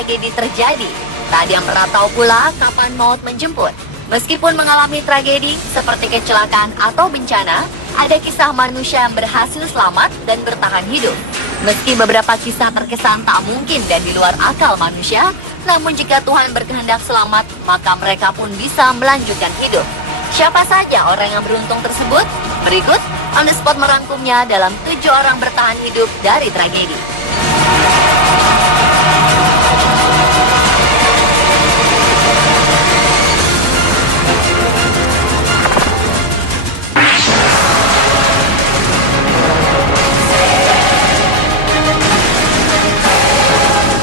tragedi terjadi. Tak ada yang pernah tahu pula kapan maut menjemput. Meskipun mengalami tragedi seperti kecelakaan atau bencana, ada kisah manusia yang berhasil selamat dan bertahan hidup. Meski beberapa kisah terkesan tak mungkin dan di luar akal manusia, namun jika Tuhan berkehendak selamat, maka mereka pun bisa melanjutkan hidup. Siapa saja orang yang beruntung tersebut? Berikut On The Spot merangkumnya dalam 7 orang bertahan hidup dari tragedi.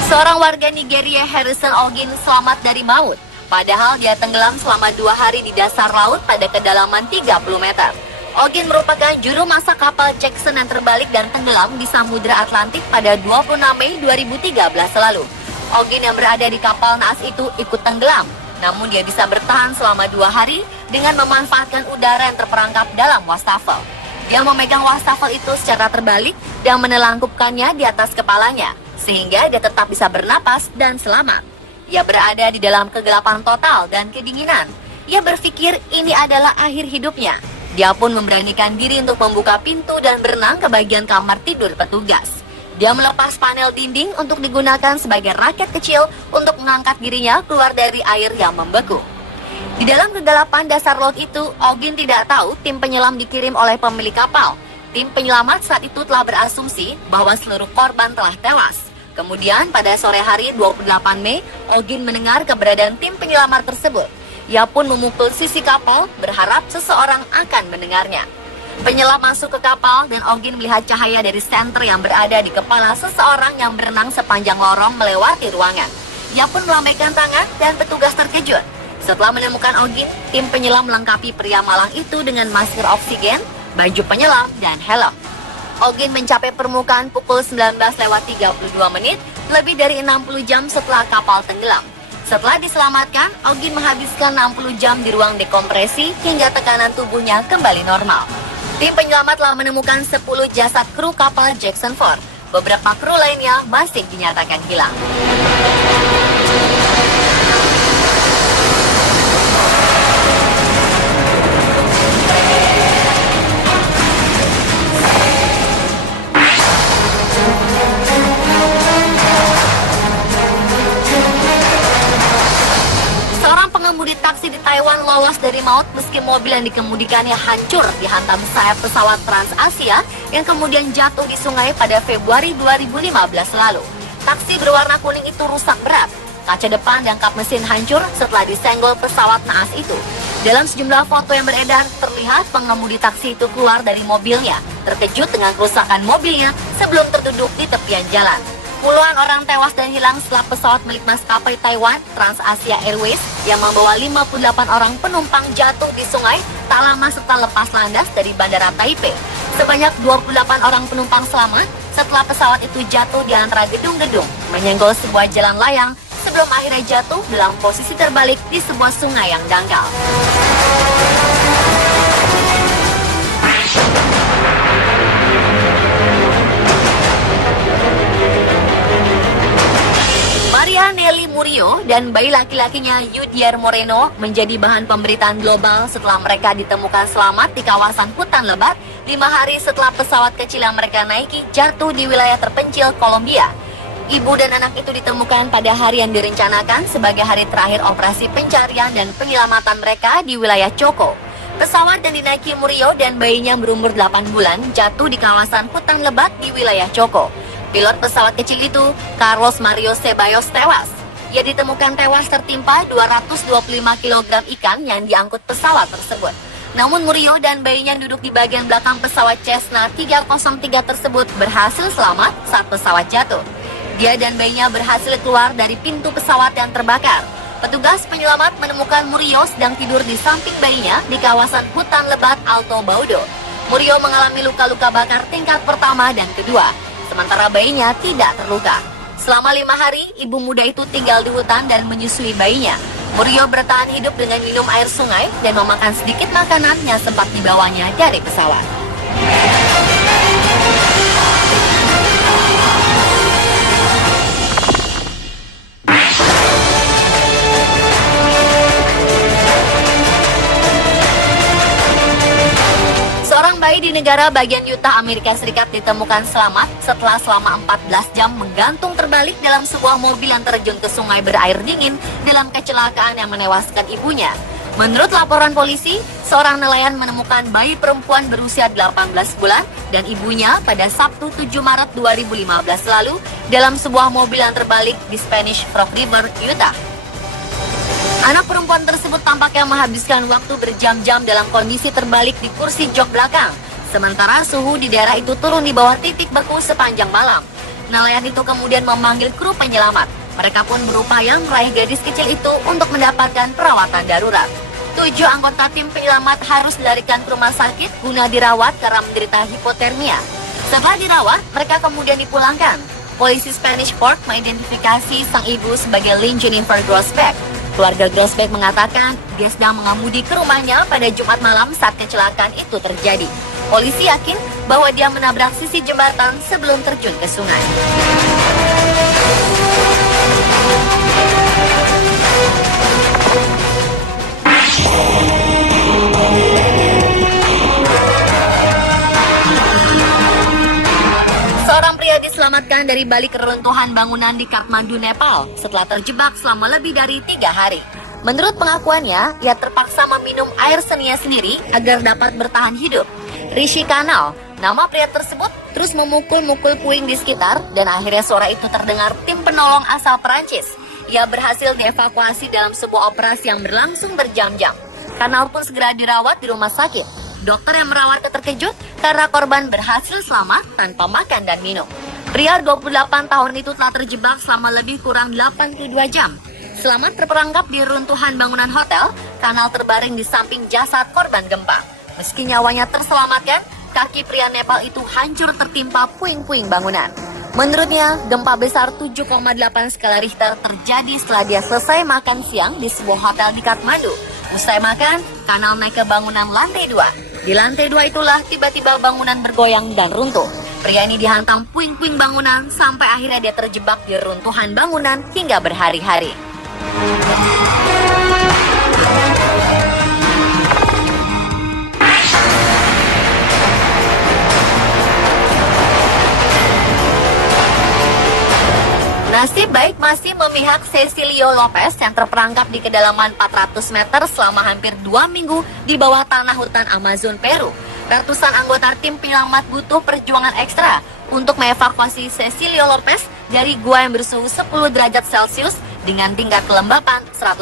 Seorang warga Nigeria, Harrison Ogin, selamat dari maut. Padahal dia tenggelam selama 2 hari di dasar laut pada kedalaman 30 meter. Ogin merupakan juru masak kapal Jackson yang terbalik dan tenggelam di Samudra Atlantik pada 26 Mei 2013 lalu. Ogin yang berada di kapal naas itu ikut tenggelam, namun dia bisa bertahan selama 2 hari dengan memanfaatkan udara yang terperangkap dalam wastafel. Dia memegang wastafel itu secara terbalik dan menelangkupkannya di atas kepalanya, sehingga dia tetap bisa bernapas dan selamat. Ia berada di dalam kegelapan total dan kedinginan. Ia berpikir ini adalah akhir hidupnya. Dia pun memberanikan diri untuk membuka pintu dan berenang ke bagian kamar tidur petugas. Dia melepas panel dinding untuk digunakan sebagai raket kecil untuk mengangkat dirinya keluar dari air yang membeku. Di dalam kegelapan dasar laut itu, Ogin tidak tahu tim penyelam dikirim oleh pemilik kapal. Tim penyelamat saat itu telah berasumsi bahwa seluruh korban telah tewas. Kemudian pada sore hari 28 Mei, Ogin mendengar keberadaan tim penyelamat tersebut. Ia pun memukul sisi kapal berharap seseorang akan mendengarnya. Penyelam masuk ke kapal dan Ogin melihat cahaya dari senter yang berada di kepala seseorang yang berenang sepanjang lorong melewati ruangan. Ia pun melambaikan tangan dan petugas terkejut. Setelah menemukan Ogin, tim penyelam melengkapi pria malang itu dengan masker oksigen, baju penyelam, dan helm. Ogin mencapai permukaan pukul 19:32 menit, lebih dari 60 jam setelah kapal tenggelam. Setelah diselamatkan, Ogin menghabiskan 60 jam di ruang dekompresi hingga tekanan tubuhnya kembali normal. Tim penyelamat telah menemukan 10 jasad kru kapal Jackson 4. Beberapa kru lainnya masih dinyatakan hilang. Pengemudi taksi di Taiwan lolos dari maut meski mobil yang dikemudikannya hancur dihantam sayap pesawat TransAsia yang kemudian jatuh di sungai pada Februari 2015 lalu. Taksi berwarna kuning itu rusak berat. Kaca depan dan kap mesin hancur setelah disenggol pesawat naas itu. Dalam sejumlah foto yang beredar, terlihat pengemudi taksi itu keluar dari mobilnya, terkejut dengan kerusakan mobilnya sebelum terduduk di tepian jalan. Puluhan orang tewas dan hilang setelah pesawat milik maskapai Taiwan, TransAsia Airways, yang membawa 58 orang penumpang jatuh di sungai tak lama setelah lepas landas dari Bandara Taipei. Sebanyak 28 orang penumpang selamat setelah pesawat itu jatuh di antara gedung-gedung, menyenggol sebuah jalan layang sebelum akhirnya jatuh dalam posisi terbalik di sebuah sungai yang dangkal. Maria Nelly Murillo dan bayi laki-lakinya Yudier Moreno menjadi bahan pemberitaan global setelah mereka ditemukan selamat di kawasan hutan lebat 5 hari setelah pesawat kecil yang mereka naiki jatuh di wilayah terpencil Kolombia. Ibu dan anak itu ditemukan pada hari yang direncanakan sebagai hari terakhir operasi pencarian dan penyelamatan mereka di wilayah Choco. Pesawat yang dinaiki Murillo dan bayinya berumur 8 bulan jatuh di kawasan hutan lebat di wilayah Choco. Pilot pesawat kecil itu, Carlos Mario Ceballos, tewas. Ia ditemukan tewas tertimpa 225 kg ikan yang diangkut pesawat tersebut. Namun Murillo dan bayinya yang duduk di bagian belakang pesawat Cessna 303 tersebut berhasil selamat saat pesawat jatuh. Dia dan bayinya berhasil keluar dari pintu pesawat yang terbakar. Petugas penyelamat menemukan Murillo sedang tidur di samping bayinya di kawasan hutan lebat Alto Baudo. Murillo mengalami luka-luka bakar tingkat pertama dan kedua, sementara bayinya tidak terluka. Selama 5 hari, ibu muda itu tinggal di hutan dan menyusui bayinya. Murillo bertahan hidup dengan minum air sungai dan memakan sedikit makanan yang sempat dibawanya dari pesawat. Pengemudi negara bagian Utah, Amerika Serikat ditemukan selamat setelah selama 14 jam menggantung terbalik dalam sebuah mobil yang terjun ke sungai berair dingin dalam kecelakaan yang menewaskan ibunya. Menurut laporan polisi, seorang nelayan menemukan bayi perempuan berusia 18 bulan dan ibunya pada Sabtu 7 Maret 2015 lalu dalam sebuah mobil yang terbalik di Spanish Fork River, Utah. Anak perempuan tersebut tampaknya menghabiskan waktu berjam-jam dalam kondisi terbalik di kursi jok belakang. Sementara suhu di daerah itu turun di bawah titik beku sepanjang malam. Nelayan itu kemudian memanggil kru penyelamat. Mereka pun berupaya meraih gadis kecil itu untuk mendapatkan perawatan darurat. 7 anggota tim penyelamat harus dilarikan ke rumah sakit guna dirawat karena menderita hipotermia. Setelah dirawat, mereka kemudian dipulangkan. Polisi Spanish Fork mengidentifikasi sang ibu sebagai Lynn Jennifer Grossbeck. Keluarga Grossbeck mengatakan dia sedang mengemudi ke rumahnya pada Jumat malam saat kecelakaan itu terjadi. Polisi yakin bahwa dia menabrak sisi jembatan sebelum terjun ke sungai. Seorang pria diselamatkan dari balik reruntuhan bangunan di Kathmandu, Nepal setelah terjebak selama lebih dari 3 hari. Menurut pengakuannya, ia terpaksa meminum air seninya sendiri agar dapat bertahan hidup. Rishi Kanal, nama pria tersebut, terus memukul-mukul puing di sekitar dan akhirnya suara itu terdengar tim penolong asal Perancis. Ia berhasil dievakuasi dalam sebuah operasi yang berlangsung berjam-jam. Kanal pun segera dirawat di rumah sakit. Dokter yang merawatnya terkejut karena korban berhasil selamat tanpa makan dan minum. Pria 28 tahun itu telah terjebak selama lebih kurang 82 jam. Selama terperangkap di runtuhan bangunan hotel, Kanal terbaring di samping jasad korban gempa. Meski nyawanya terselamatkan, kaki pria Nepal itu hancur tertimpa puing-puing bangunan. Menurutnya, gempa besar 7,8 skala Richter terjadi setelah dia selesai makan siang di sebuah hotel di Kathmandu. Usai makan, Kanal naik ke bangunan lantai 2. Di lantai 2 itulah tiba-tiba bangunan bergoyang dan runtuh. Pria ini dihantam puing-puing bangunan sampai akhirnya dia terjebak di runtuhan bangunan hingga berhari-hari. Nasib baik masih memihak Cecilio Lopez yang terperangkap di kedalaman 400 meter selama hampir 2 minggu di bawah tanah hutan Amazon, Peru. Ratusan anggota tim penyelamat butuh perjuangan ekstra untuk mengevakuasi Cecilio Lopez dari gua yang bersuhu 10 derajat Celcius dengan tingkat kelembapan 100%.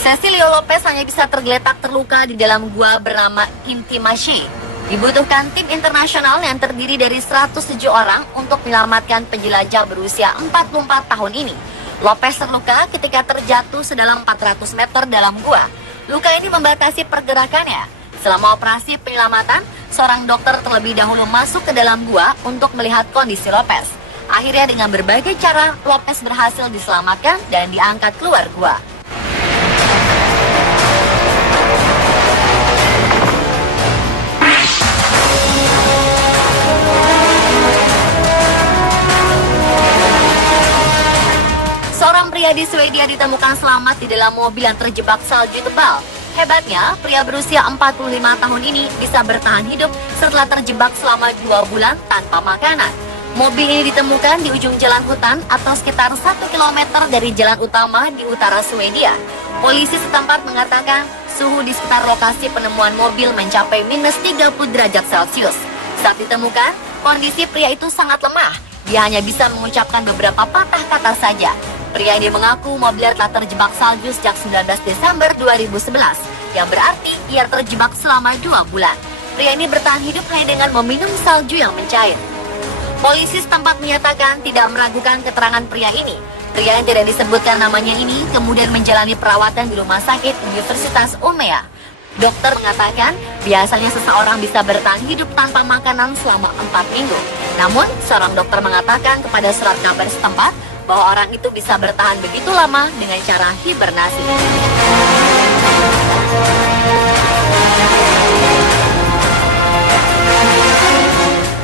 Cecilio Lopez hanya bisa tergeletak terluka di dalam gua bernama Intimacy. Dibutuhkan tim internasional yang terdiri dari 107 orang untuk menyelamatkan penjelajah berusia 44 tahun ini. Lopez terluka ketika terjatuh sedalam 400 meter dalam gua. Luka ini membatasi pergerakannya. Selama operasi penyelamatan, seorang dokter terlebih dahulu masuk ke dalam gua untuk melihat kondisi Lopez. Akhirnya dengan berbagai cara, Lopez berhasil diselamatkan dan diangkat keluar gua. Seorang pria di Swedia ditemukan selamat di dalam mobil yang terjebak salju tebal. Hebatnya, pria berusia 45 tahun ini bisa bertahan hidup setelah terjebak selama 2 bulan tanpa makanan. Mobil ini ditemukan di ujung jalan hutan atau sekitar 1 km dari jalan utama di utara Swedia. Polisi setempat mengatakan suhu di sekitar lokasi penemuan mobil mencapai minus 30 derajat Celcius. Saat ditemukan, kondisi pria itu sangat lemah. Dia hanya bisa mengucapkan beberapa patah kata saja. Pria ini mengaku mobilnya telah terjebak salju sejak 19 Desember 2011, yang berarti ia terjebak selama 2 bulan. Pria ini bertahan hidup hanya dengan meminum salju yang mencair. Polisi setempat menyatakan tidak meragukan keterangan pria ini. Pria yang tidak disebutkan namanya ini kemudian menjalani perawatan di Rumah Sakit Universitas Umea. Dokter mengatakan biasanya seseorang bisa bertahan hidup tanpa makanan selama 4 minggu. Namun, seorang dokter mengatakan kepada surat kabar setempat bahwa orang itu bisa bertahan begitu lama dengan cara hibernasi.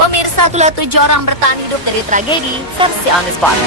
Pemirsa, itulah 7 orang bertahan hidup dari tragedi versi On The Spot.